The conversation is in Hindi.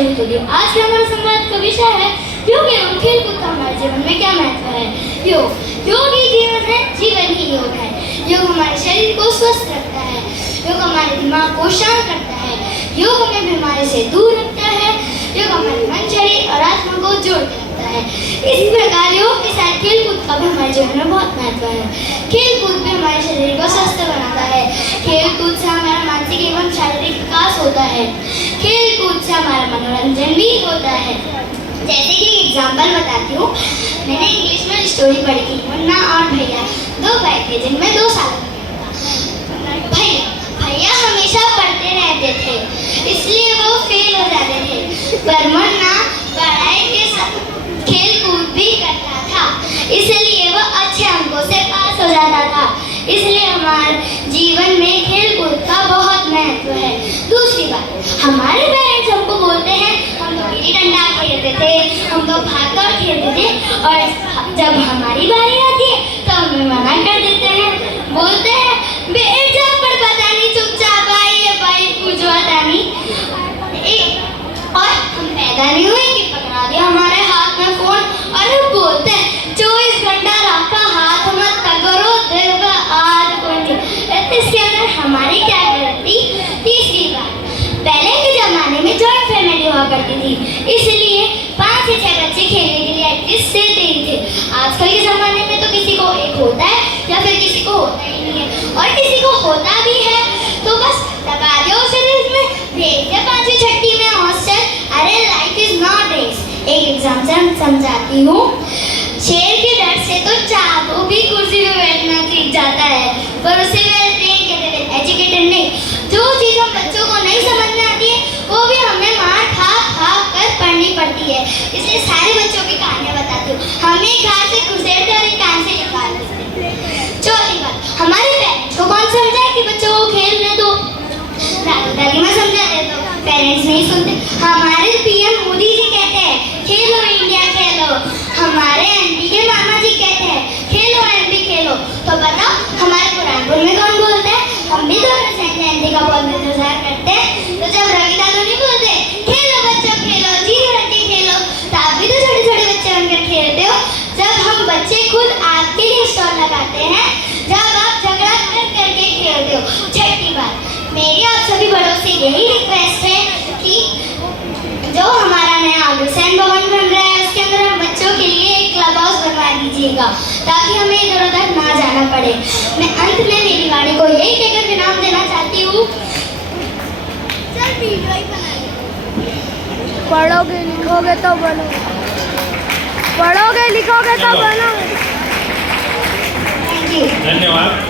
शुरू कर दिया। आज का हमारा संवाद का विषय है योग एवं खेलकूद का हमारे जीवन में क्या महत्व है। योग ही जीवन है, जीवन ही योग है। योग हमारे शरीर को स्वस्थ रखता है, योग हमारे दिमाग को शांत करता है, योग हमें बीमारी से दूर रखता है, योग हमारे मन, शरीर और आत्मा को जोड़ के रखता है। इस प्रकार योग के साथ खेलकूद का भी हमारे जीवन में बहुत महत्व है। खेलकूद भी हमारे शरीर को स्वस्थ बनाता है। खेलकूद से हमारा मानसिक एवं शारीरिक विकास होता है। खेलकूद से हमारा मनोरंजन भी होता है। जैसे कि एग्जाम्पल बताती हूँ, मैंने इंग्लिश में स्टोरी पढ़ी थी। मुन्ना और भैया दो भाई थे जिनमें 2 साल का भैया हमेशा पढ़ते रहते थे, इसलिए वो फेल हो जाते थे। पर मुन्ना पढ़ाई के साथ खेल कूद भी करता था, इसलिए वो अच्छे अंकों से पास हो जाता था। इसलिए हमारे जीवन में खेल कूद का बहुत महत्व है। दूसरी बात, हमारे पेरेंट्स हमको बोलते हैं, हम तो गिल्ली डंडा खेलते थे, हम तो भाग दौड़ खेलते थे, और जब हमारी बारी आती है तो हमें मना कर देते हैं, बोलते हैं बेटा पर पता नहीं, चुपचाप भाई कुछ आता नहीं। और हम पैदा नहीं हुए कि पकड़ा दिया हमारे हाथ में फोन, और बोलते हैं 24 घंटा रखा हाथ मत करो, इसके अंदर हमारी क्या गलती। तीसरी बात, पहले के जमाने में जॉइंट फैमिली हुआ करती थी, इसलिए 5 से 6 बच्चे खेलने के लिए एटलीस्ट देते ही थे। आजकल के जमाने में तो किसी को एक होता है या फिर किसी को होता ही नहीं है, और किसी को होता भी है तो बस लगा दो शरीर में, भेज दे 5वीं 6वीं में हॉस्टल। अरे लाइफ इज नॉट रेस। एक एग्जाम से समझाती हूँ, शेर के डर से तो चाबू भी कुर्सी में बैठना सीख जाता है, पर उसे एजुकेटेड नहीं। जो चीज़ हम बच्चों को नहीं समझ में आती है वो भी हमें मार खा कर पढ़नी पड़ती है। इसलिए सारे बच्चों की कहानियाँ बताती हूँ। हमें घर से घुसेड़ते और कान से निकाल देते। चौथी बात, हमारे पेरेंट्स को कौन समझाए कि बच्चों को खेलने दो, दादी माँ समझा दे तो पेरेंट्स नहीं सुनते। हमारे पीएम मोदी जी कहते हैं खेलो इंडिया खेलो, हमारे एमपी के मामा जी कहते हैं खेलो एमपी खेलो, तो बताओ हमारे बुरहानपुर में कौन बोलता है? हम भी तो एमपी का बहुत इंतजार करते हैं। तो जब रवि दादू नहीं बोलते खेलो बच्चों खेलो, जीरो रट्टी खेलो, तब भी तो छोटे छोटे बच्चे बनकर खेलते हो। जब हम बच्चे खुद आपके लिए स्टॉल लगाते हैं, जब आप झगड़ा करके खेलते हो। छठी बात, मेरी आप सभी बड़ों से यही रिक्वेस्ट है कि जो हमारा नया आगुसैन भवन बन रहा है उसके अंदर हम बच्चों के लिए एक क्लब हाउस बनवा दीजिएगा, ताकि हमें इधर उधर ना जाना पड़े। मैं अंत में मेरी वाणी को यही कहकर विराम देना चाहती हूँ। पढ़ोगे लिखोगे तो बनोगे, पढ़ोगे लिखोगे तो बनोगे। थैंक यू, धन्यवाद।